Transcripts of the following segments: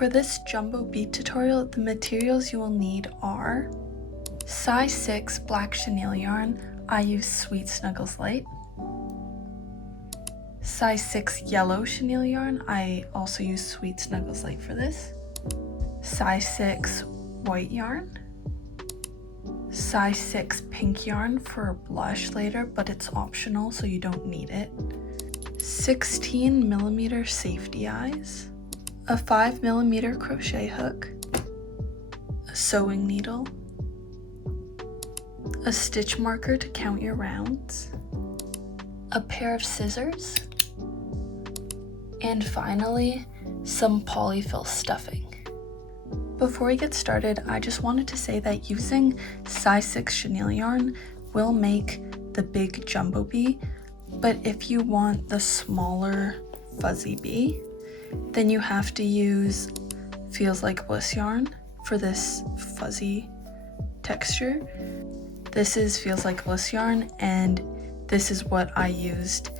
For this jumbo bead tutorial, the materials you will need are size 6 black chenille yarn. I use Sweet Snuggles Light. Size 6 yellow chenille yarn. I also use Sweet Snuggles Light for this. Size 6 white yarn. Size 6 pink yarn for blush later, but it's optional, so you don't need it. 16mm safety eyes. A 5mm crochet hook. A sewing needle. A stitch marker to count your rounds. A pair of scissors. And finally, some polyfill stuffing. Before we get started, I just wanted to say that using size 6 chenille yarn will make the big jumbo bee, but if you want the smaller fuzzy bee, then you have to use Feels Like Bliss yarn for this fuzzy texture. This is Feels Like Bliss yarn, and this is what I used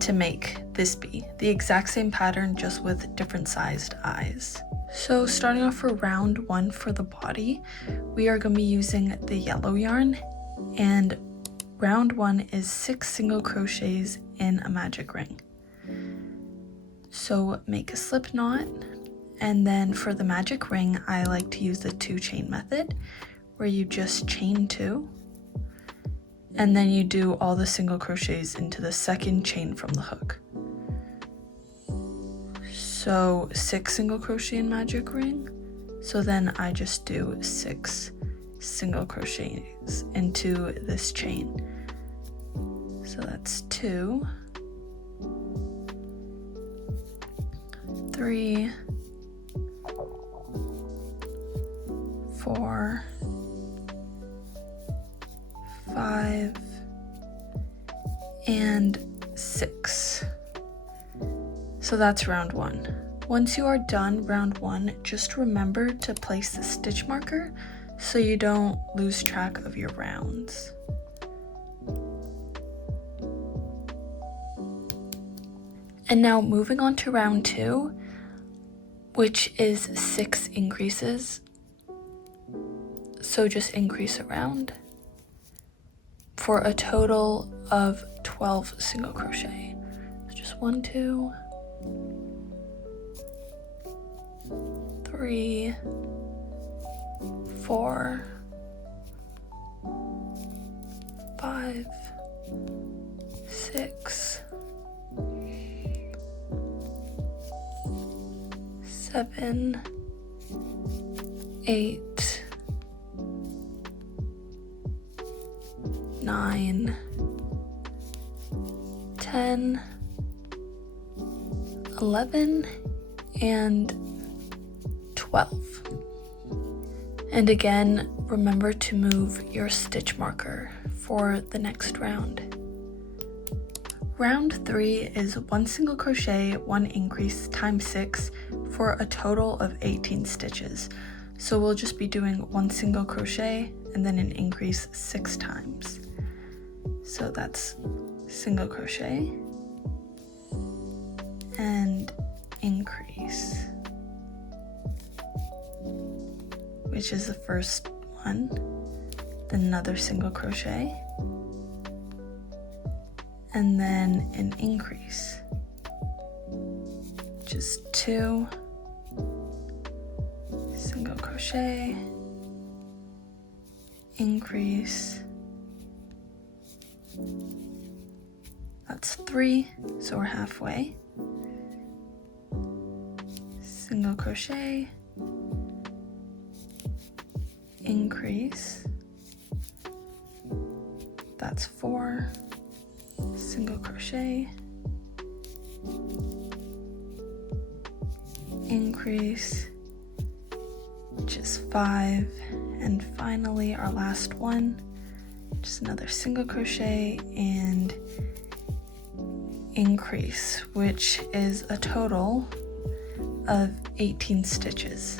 to make this bee. The exact same pattern, just with different sized eyes. So starting off for round 1 for the body, we are going to be using the yellow yarn, and round 1 is 6 single crochets in a magic ring. So make a slip knot, and then for the magic ring, I like to use the 2 chain method, where you just chain 2, and then you do all the single crochets into the second chain from the hook. So 6 single crochet in magic ring, so then I just do 6 single crochets into this chain. So that's 2, 3, 4, 5, and 6. So that's round 1. Once you are done round 1, just remember to place the stitch marker so you don't lose track of your rounds. And now moving on to round 2, which is 6 increases. So just increase around for a total of 12 single crochet. So just 1, 2, 3, 4, 5, 6, 7, 8, 9, 10, 11, and 12. And again, remember to move your stitch marker for the next round. Round 3 is 1 single crochet, 1 increase times 6 for a total of 18 stitches. So we'll just be doing 1 single crochet and then an increase 6 times. So that's single crochet and increase, which is the first one, then another single crochet, and then an increase, which is 2 single crochet, increase, that's 3, so we're halfway, single crochet, increase, that's 4, single crochet, increase, which is 5, and finally our last one, just another single crochet and increase, which is a total of 18 stitches.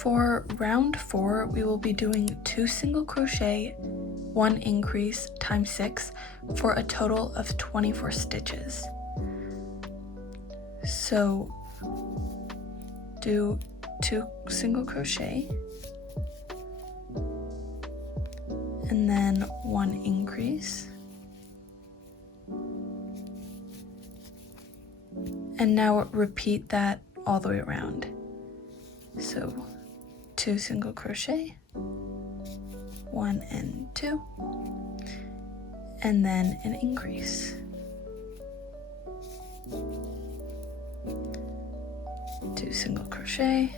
For round 4, we will be doing 2 single crochet, 1 increase times 6 for a total of 24 stitches. So do 2 single crochet and then 1 increase. And now repeat that all the way around. So 2 single crochet, 1 and 2, and then an increase. 2 single crochet,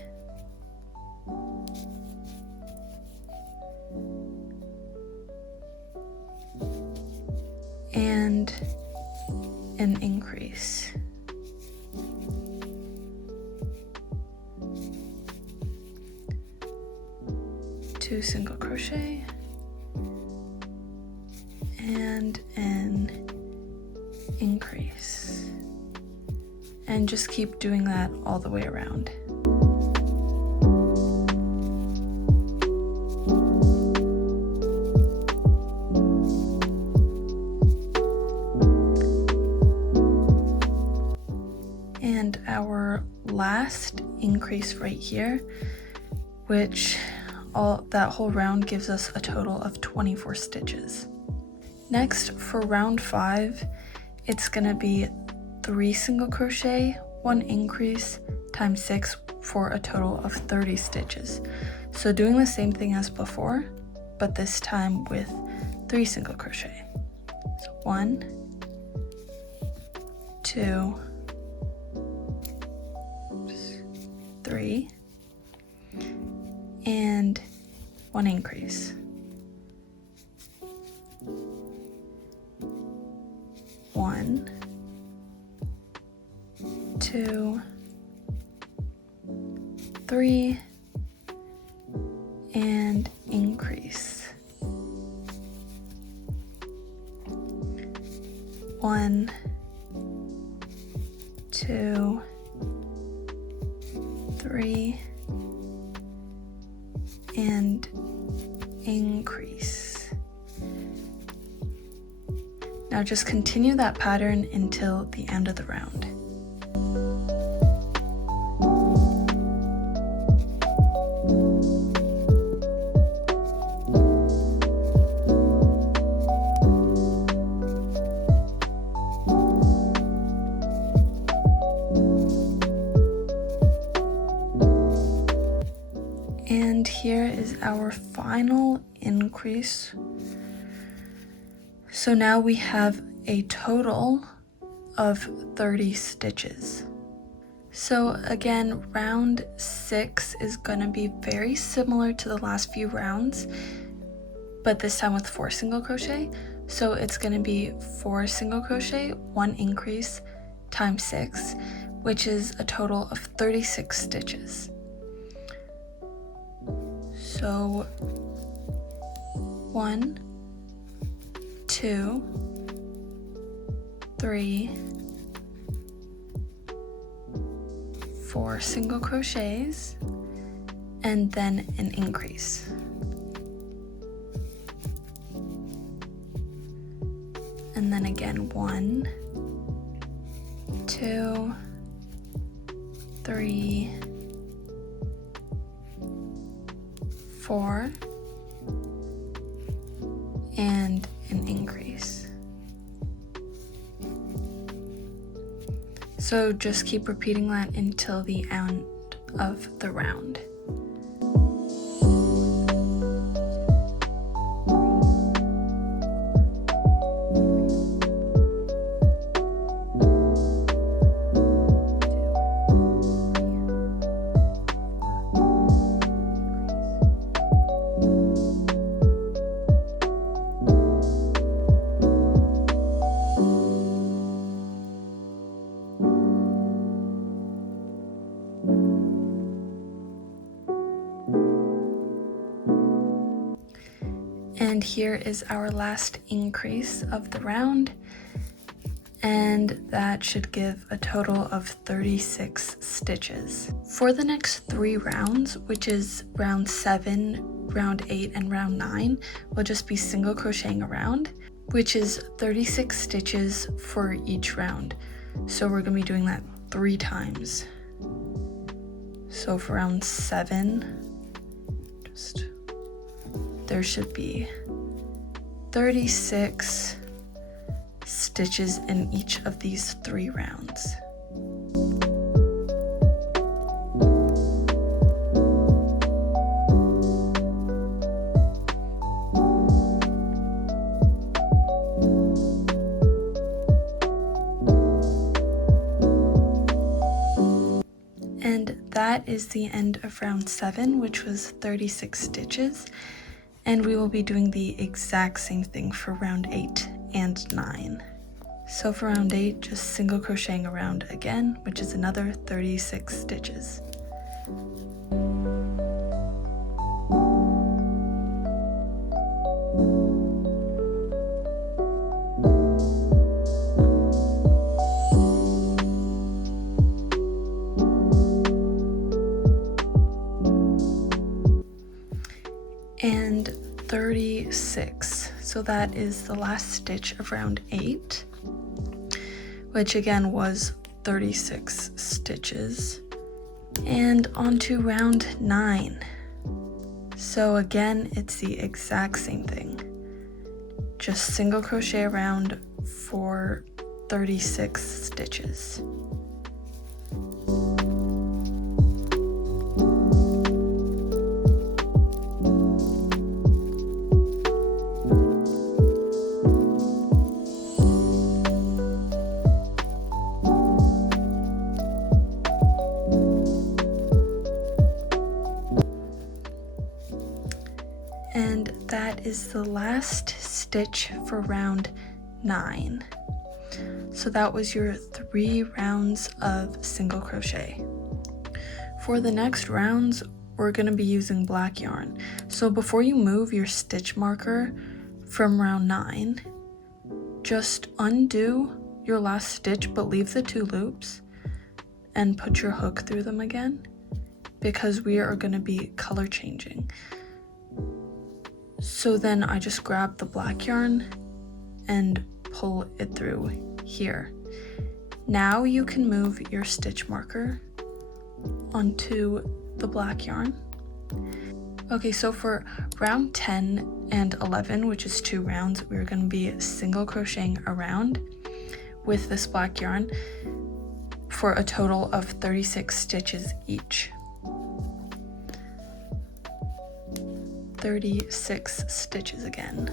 and an increase. Two single crochet and an increase, and just keep doing that all the way around. And our last increase right here, which that whole round gives us a total of 24 stitches. Next, for round 5, it's gonna be 3 single crochet, 1 increase, times 6 for a total of 30 stitches. So doing the same thing as before, but this time with 3 single crochet. So 1, 2, 3, and 1 increase. 1, 2, 3, and increase. 1, 2, 3, and increase. Now just continue that pattern until the end of the round. And here is our final increase. So now we have a total of 30 stitches. So again, round 6 is going to be very similar to the last few rounds, but this time with 4 single crochet. So it's going to be 4 single crochet, 1 increase, times 6, which is a total of 36 stitches. So 1, 2, 3, 4 single crochets, and then an increase. And then again 1, 2, 3, 4, and an increase. So just keep repeating that until the end of the round. And here is our last increase of the round, and that should give a total of 36 stitches. For the next 3 rounds, which is round 7, round 8, and round 9, we'll just be single crocheting around, which is 36 stitches for each round. So we're going to be doing that 3 times. So for round 7, there should be 36 stitches in each of these 3 rounds. And that is the end of round 7, which was 36 stitches. And we will be doing the exact same thing for round 8 and 9. So for round 8, just single crocheting around again, which is another 36 stitches. And 36, so that is the last stitch of round 8, which again was 36 stitches. And on to round 9. So again, it's the exact same thing, just single crochet around for 36 stitches. And that is the last stitch for round 9. So that was your 3 rounds of single crochet. For the next rounds, we're going to be using black yarn. So before you move your stitch marker from round 9, just undo your last stitch but leave the 2 loops and put your hook through them again, because we are going to be color changing. So then I just grab the black yarn and pull it through here. Now you can move your stitch marker onto the black yarn. Okay, so for round 10 and 11, which is 2 rounds, we're going to be single crocheting around with this black yarn for a total of 36 stitches each. 36 stitches again.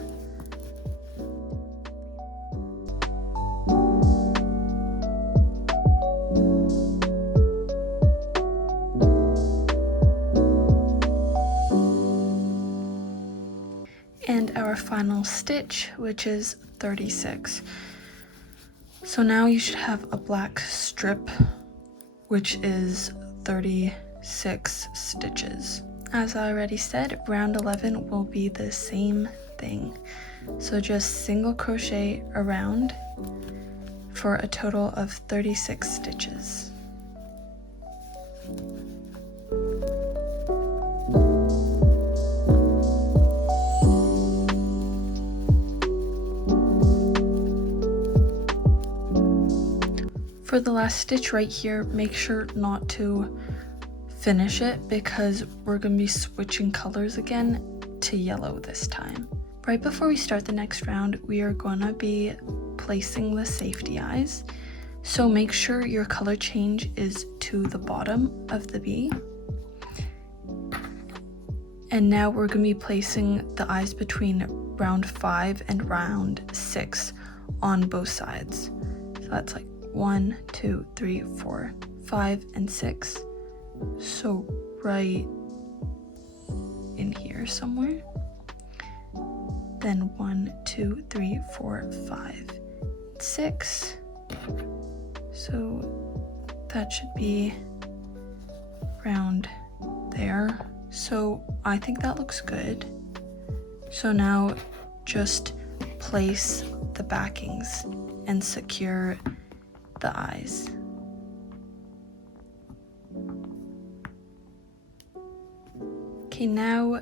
And our final stitch, which is 36. So now you should have a black strip, which is 36 stitches. As I already said, round 11 will be the same thing. So just single crochet around for a total of 36 stitches. For the last stitch right here, make sure not to finish it because we're going to be switching colors again to yellow this time. Right before we start the next round, we are going to be placing the safety eyes. So make sure your color change is to the bottom of the bee. And now we're going to be placing the eyes between round 5 and round 6 on both sides. So that's like 1, 2, 3, 4, 5, and 6. So right in here somewhere. Then 1, 2, 3, 4, 5, 6. So that should be around there. So I think that looks good. So now just place the backings and secure the eyes. Okay, now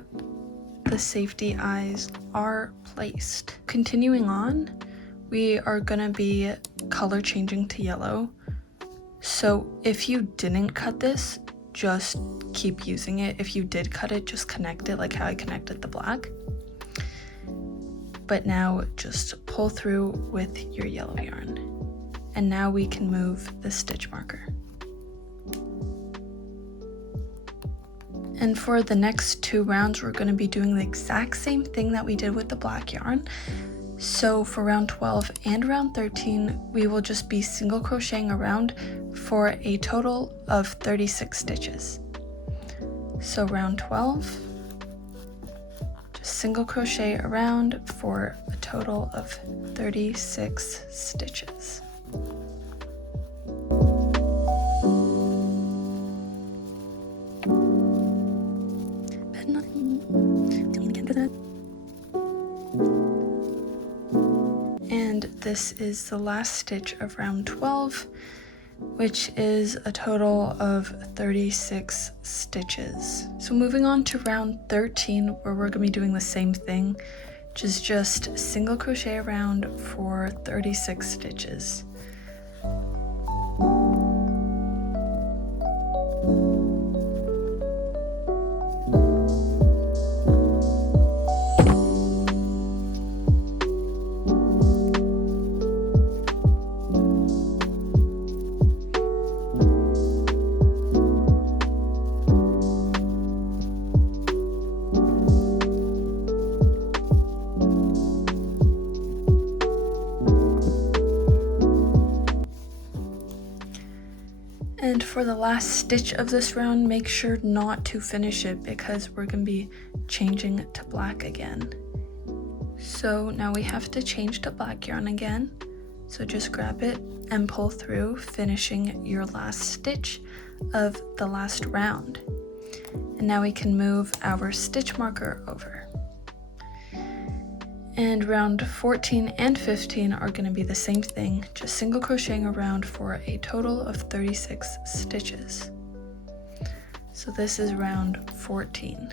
the safety eyes are placed. Continuing on, we are gonna be color changing to yellow. So if you didn't cut this, just keep using it. If you did cut it, just connect it like how I connected the black. But now just pull through with your yellow yarn. And now we can move the stitch marker. And for the next 2 rounds, we're going to be doing the exact same thing that we did with the black yarn. So for round 12 and round 13, we will just be single crocheting around for a total of 36 stitches. So round 12, just single crochet around for a total of 36 stitches. And this is the last stitch of round 12, which is a total of 36 stitches. So moving on to round 13, where we're going to be doing the same thing, which is just single crochet around for 36 stitches. And for the last stitch of this round, make sure not to finish it because we're going to be changing to black again. So now we have to change to black yarn again. So just grab it and pull through, finishing your last stitch of the last round. And now we can move our stitch marker over. And round 14 and 15 are going to be the same thing, just single crocheting around for a total of 36 stitches. So this is round 14.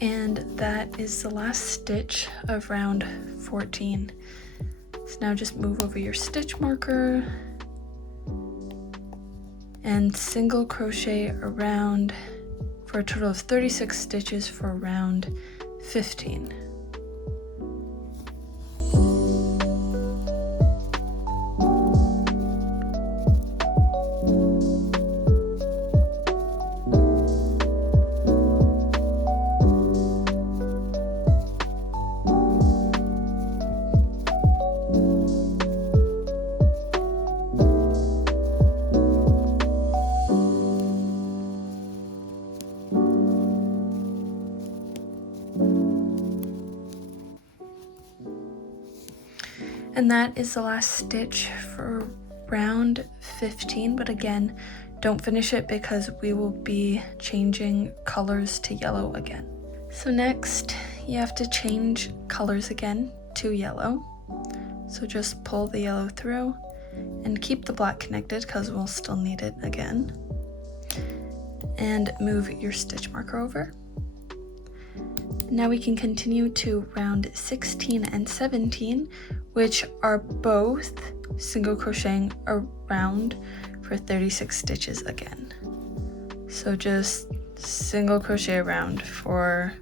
And that is the last stitch of round 14. So now just move over your stitch marker and single crochet around for a total of 36 stitches for round 15. And that is the last stitch for round 15, but again, don't finish it because we will be changing colors to yellow again. So next, you have to change colors again to yellow. So just pull the yellow through and keep the black connected because we'll still need it again. And move your stitch marker over. Now we can continue to round 16 and 17, which are both single crocheting around for 36 stitches again. So just single crochet around for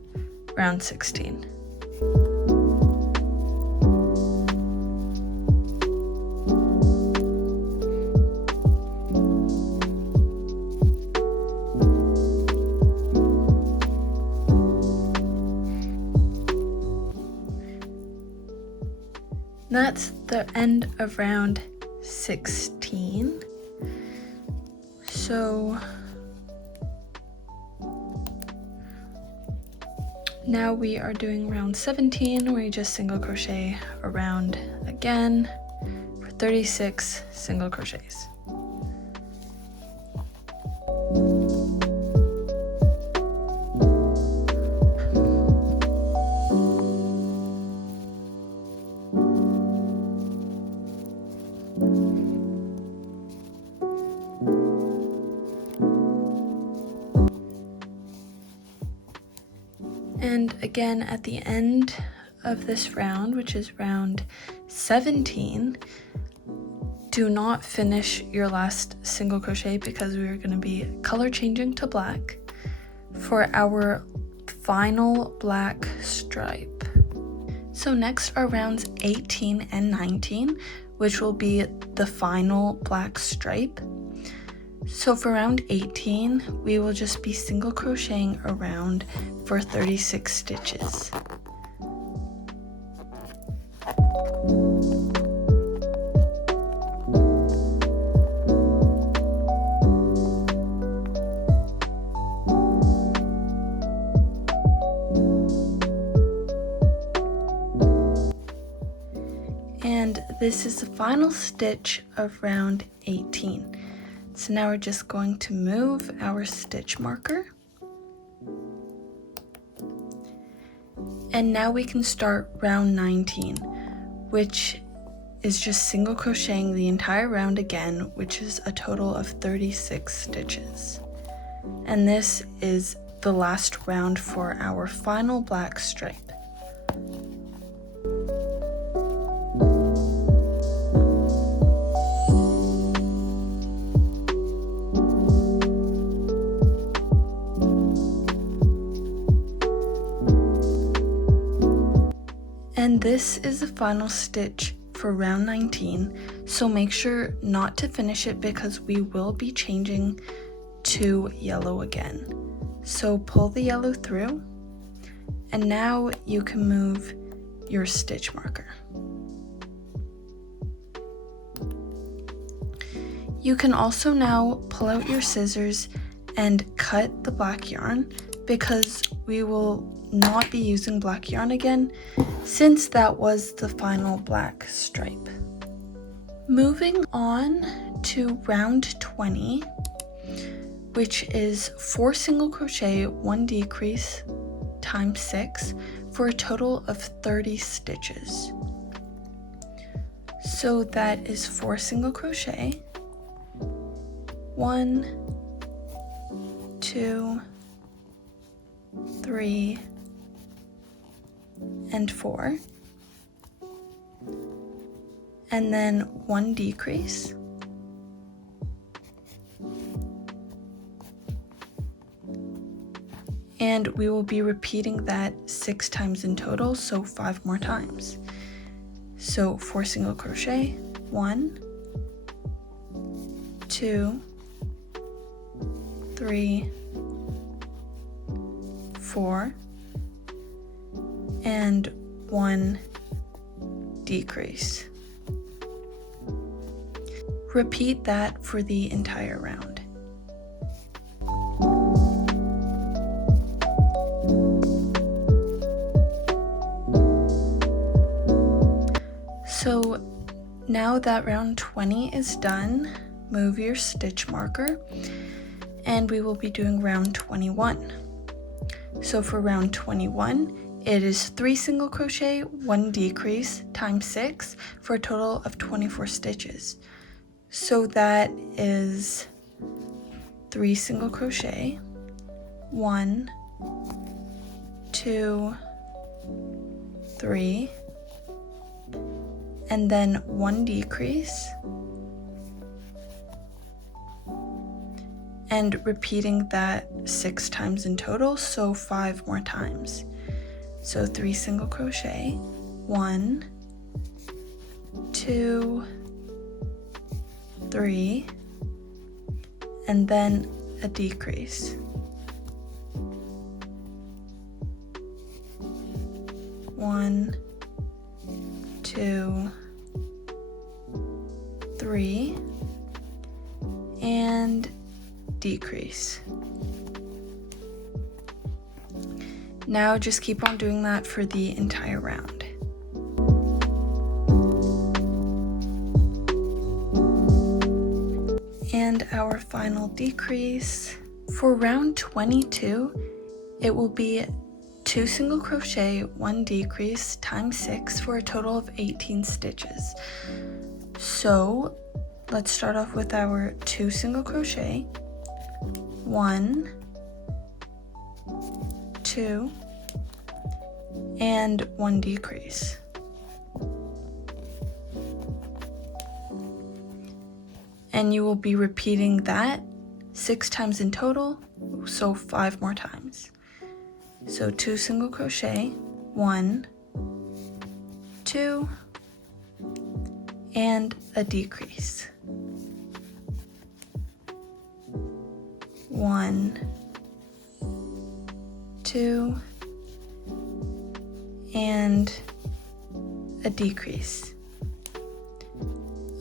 round 16. That's the end of round 16. So now we are doing round 17 where you just single crochet around again for 36 single crochets. again, at the end of this round, which is round 17, do not finish your last single crochet because we are going to be color changing to black for our final black stripe. So next are rounds 18 and 19, which will be the final black stripe. So for round 18, we will just be single crocheting around for 36 stitches. And this is the final stitch of round 18. So now we're just going to move our stitch marker. And now we can start round 19, which is just single crocheting the entire round again, which is a total of 36 stitches. And this is the last round for our final black stripe. And this is the final stitch for round 19, so make sure not to finish it because we will be changing to yellow again. So pull the yellow through, and now you can move your stitch marker. You can also now pull out your scissors and cut the black yarn because we will not be using black yarn again since that was the final black stripe. Moving on to round 20, which is 4 single crochet, 1 decrease times 6 for a total of 30 stitches. So that is 4 single crochet, 1, 2, 3, and 4, and then 1 decrease, and we will be repeating that 6 times in total, so 5 more times. So 4 single crochet, 1, 2, 3, 4, and 1 decrease. Repeat that for the entire round. So now that round 20 is done, move your stitch marker, and we will be doing round 21. So for round 21, it is 3 single crochet, 1 decrease times 6 for a total of 24 stitches. So that is 3 single crochet, 1, 2, 3, and then 1 decrease, and repeating that 6 times in total, so 5 more times. So 3 single crochet, 1, 2, 3, and then a decrease. 1, 2, 3, and decrease. Now just keep on doing that for the entire round. And our final decrease. For round 22, it will be 2 single crochet, 1 decrease times 6 for a total of 18 stitches. So let's start off with our 2 single crochet, 1, 2, and 1 decrease. And you will be repeating that 6 times in total, so 5 more times. So 2 single crochet, 1, 2, and a decrease. 1, 2, and a decrease.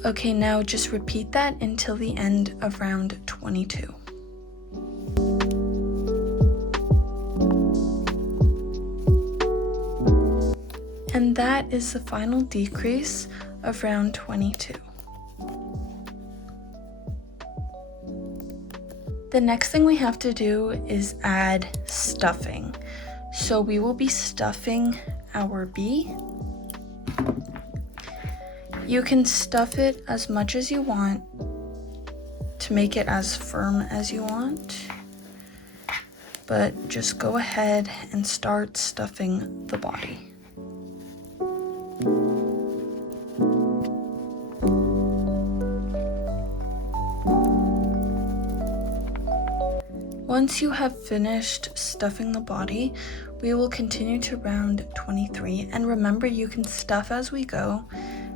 Okay, now just repeat that until the end of round 22. And that is the final decrease of round 22. The next thing we have to do is add stuffing. So we will be stuffing our bee. You can stuff it as much as you want to make it as firm as you want, but just go ahead and start stuffing the body. Once you have finished stuffing the body, we will continue to round 23, and remember, you can stuff as we go.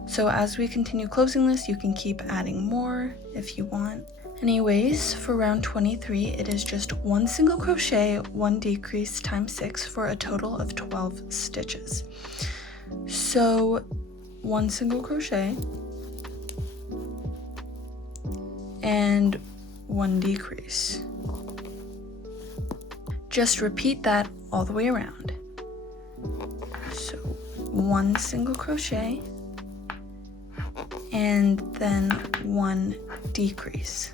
So as we continue closing this, you can keep adding more if you want. Anyways, for round 23, it is just 1 single crochet, 1 decrease times 6 for a total of 12 stitches. So 1 single crochet and 1 decrease. Just repeat that all the way around. So 1 single crochet and then 1 decrease.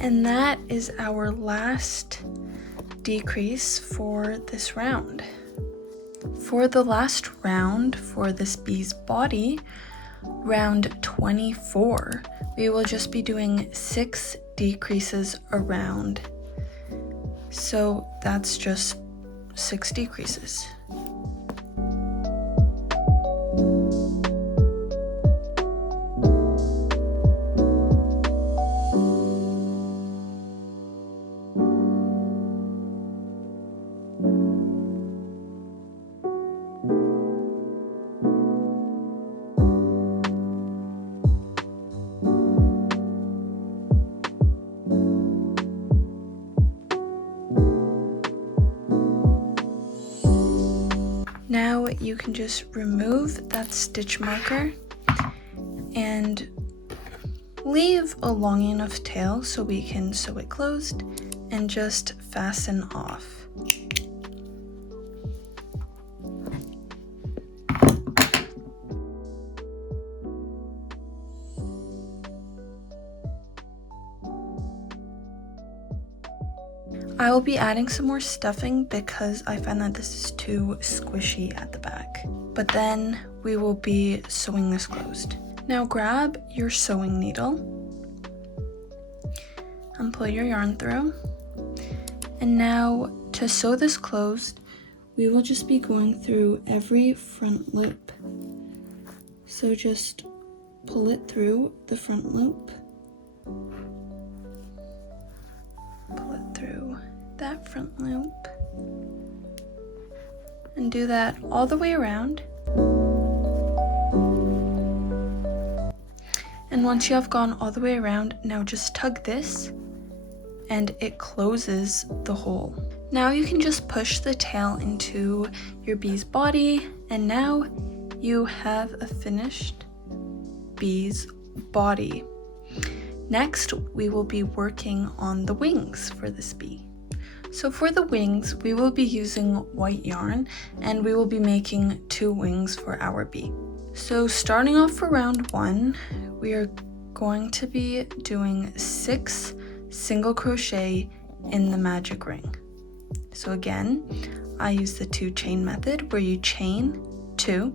And that is our last decrease for this round. For the last round for this bee's body, round 24, we will just be doing 6 decreases around. So that's just 6 decreases. Now you can just remove that stitch marker and leave a long enough tail so we can sew it closed and just fasten off. I will be adding some more stuffing because I find that this is too squishy at the back. But then we will be sewing this closed. Now grab your sewing needle and pull your yarn through. And now to sew this closed, we will just be going through every front loop. So just pull it through the front loop. Pull it through that front loop and do that all the way around. And once you have gone all the way around, now just tug this and it closes the hole. Now you can just push the tail into your bee's body, and now you have a finished bee's body. Next, we will be working on the wings for this bee. So for the wings, we will be using white yarn, and we will be making 2 wings for our bee. So starting off for round 1, we are going to be doing 6 single crochet in the magic ring. So again, I use the 2 chain method where you chain 2,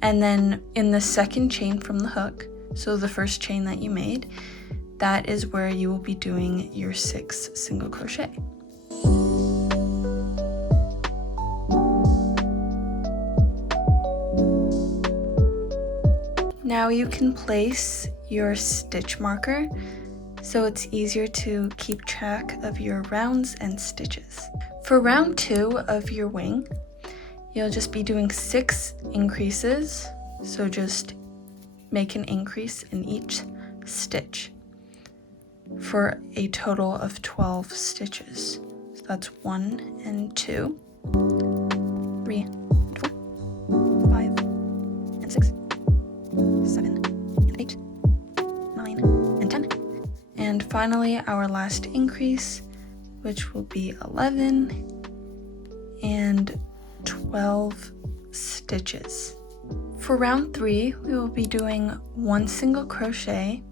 and then in the second chain from the hook, so the first chain that you made, that is where you will be doing your 6 single crochet. Now you can place your stitch marker so it's easier to keep track of your rounds and stitches. For round 2 of your wing, you'll just be doing 6 increases, so just make an increase in each stitch for a total of 12 stitches. So that's 1 and 2, 3, and 4, 5, and 6, 7, and 8, 9, and 10. And finally, our last increase, which will be 11 and 12 stitches. For round 3, we will be doing 1 single crochet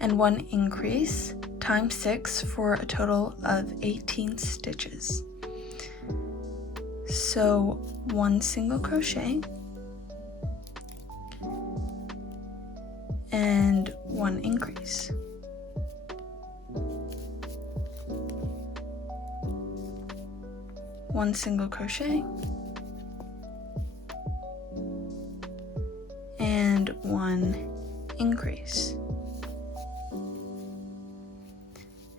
and 1 increase times 6 for a total of 18 stitches. So 1 single crochet and 1 increase. One single crochet and 1 increase.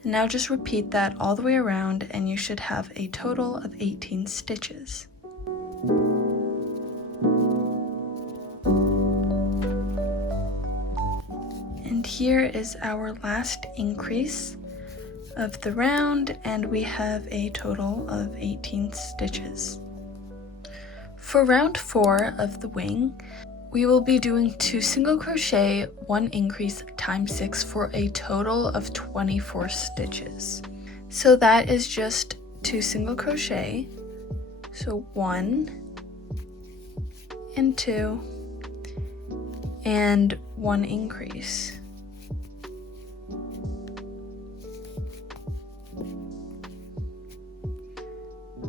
And now just repeat that all the way around and you should have a total of 18 stitches. And here is our last increase of the round, and we have a total of 18 stitches. For round 4 of the wing, we will be doing 2 single crochet, 1 increase times 6 for a total of 24 stitches. So that is just 2 single crochet, so 1 and 2 and 1 increase.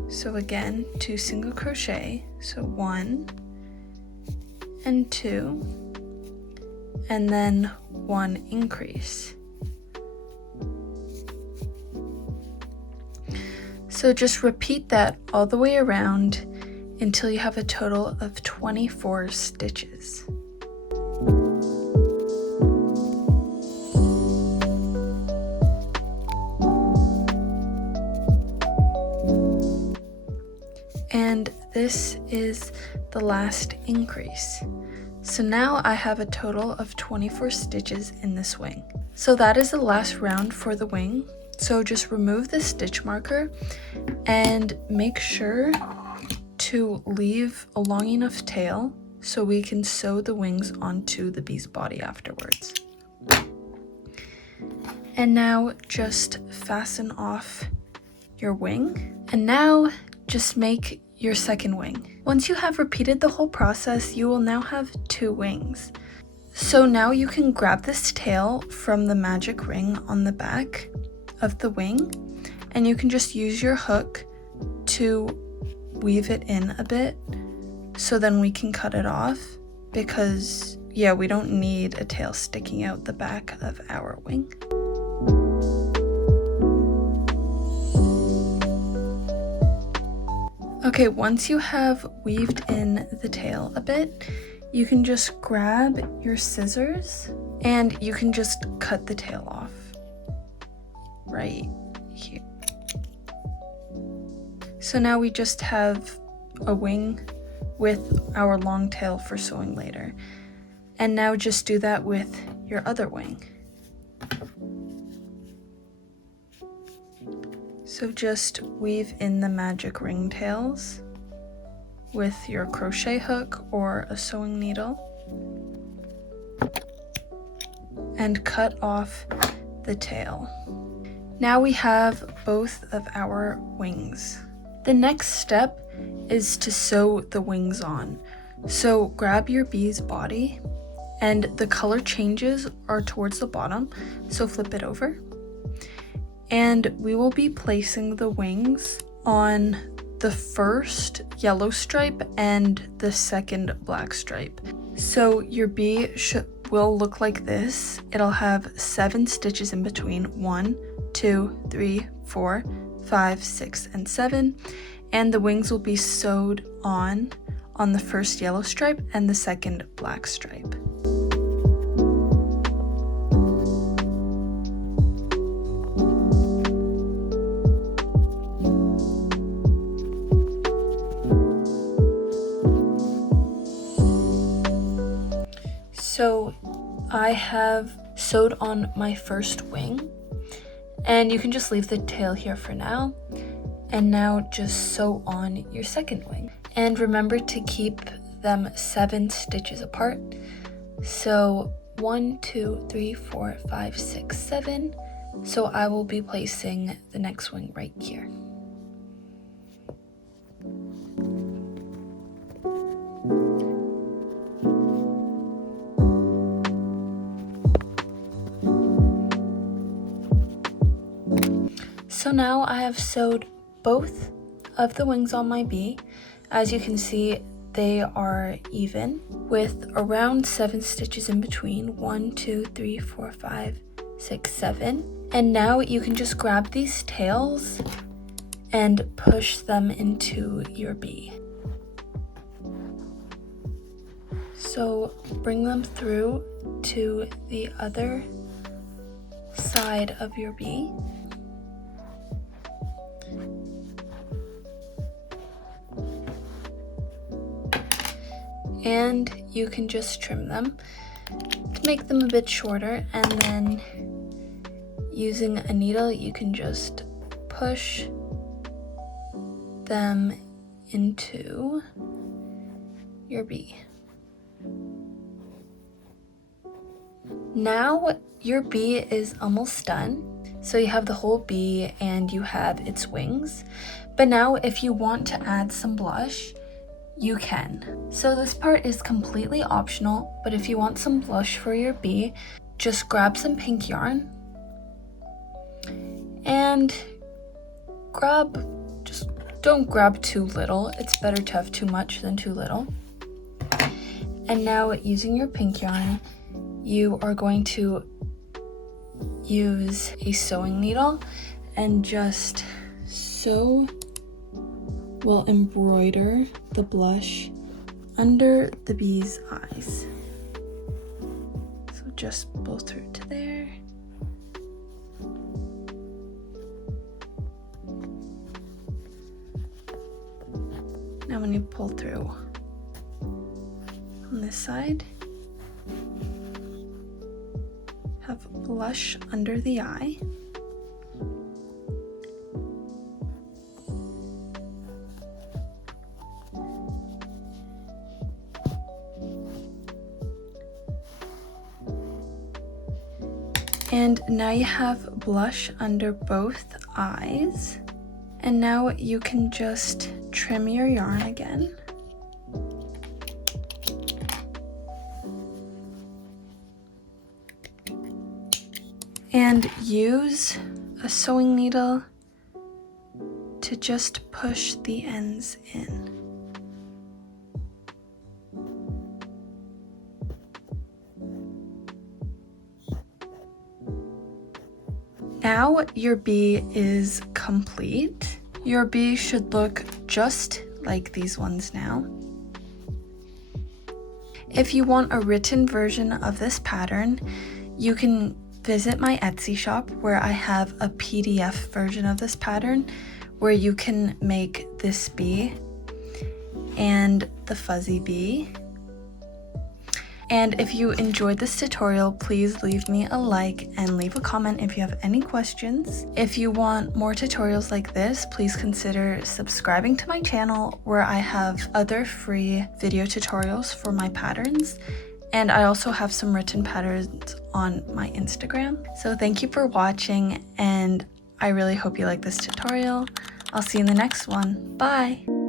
So again, 2 single crochet, so 1 and 2, and then 1 increase. So just repeat that all the way around until you have a total of 24 stitches. And this is the last increase. So now I have a total of 24 stitches in this wing. So that is the last round for the wing. So just remove the stitch marker and make sure to leave a long enough tail so we can sew the wings onto the bee's body afterwards. And now just fasten off your wing. And now just make your second wing. Once you have repeated the whole process, you will now have 2 wings. So now you can grab this tail from the magic ring on the back of the wing, and you can just use your hook to weave it in a bit, so then we can cut it off, because yeah, we don't need a tail sticking out the back of our wing. Okay, once you have weaved in the tail a bit, you can just grab your scissors and you can just cut the tail off right here. So now we just have a wing with our long tail for sewing later. And now just do that with your other wing. So just weave in the magic ringtails with your crochet hook or a sewing needle and cut off the tail. Now we have both of our wings. The next step is to sew the wings on. So grab your bee's body, and the color changes are towards the bottom, so flip it over. And we will be placing the wings on the first yellow stripe and the second black stripe. So your bee should will look like this. It'll have 7 stitches in between, 1, 2, 3, 4, 5, 6, and 7, and the wings will be sewed on the first yellow stripe and the second black stripe. So I have sewed on my first wing, and you can just leave the tail here for now. And now just sew on your second wing. And remember to keep them 7 stitches apart. So 1, 2, 3, 4, 5, 6, 7. So I will be placing the next wing right here. So now I have sewed both of the wings on my bee. As you can see, they are even with around 7 stitches in between, 1, 2, 3, 4, 5, 6, 7. And now you can just grab these tails and push them into your bee. So bring them through to the other side of your bee. And you can just trim them to make them a bit shorter, and then using a needle you can just push them into your bee. Now your bee is almost done. So you have the whole bee and you have its wings. But now if you want to add some blush, you can. So this part is completely optional, but if you want some blush for your bee, just grab some pink yarn and don't grab too little. It's better to have too much than too little. And now using your pink yarn, you are going to use a sewing needle and just embroider the blush under the bee's eyes. So just pull through to there. Now when you pull through on this side, have blush under the eye. And now you have blush under both eyes. And now you can just trim your yarn again. And use a sewing needle to just push the ends in. Now your bee is complete. Your bee should look just like these ones now. If you want a written version of this pattern, you can visit my Etsy shop where I have a PDF version of this pattern where you can make this bee and the fuzzy bee. And if you enjoyed this tutorial, please leave me a like and leave a comment if you have any questions. If you want more tutorials like this, please consider subscribing to my channel where I have other free video tutorials for my patterns. And I also have some written patterns on my Instagram. So thank you for watching, and I really hope you like this tutorial. I'll see you in the next one. Bye!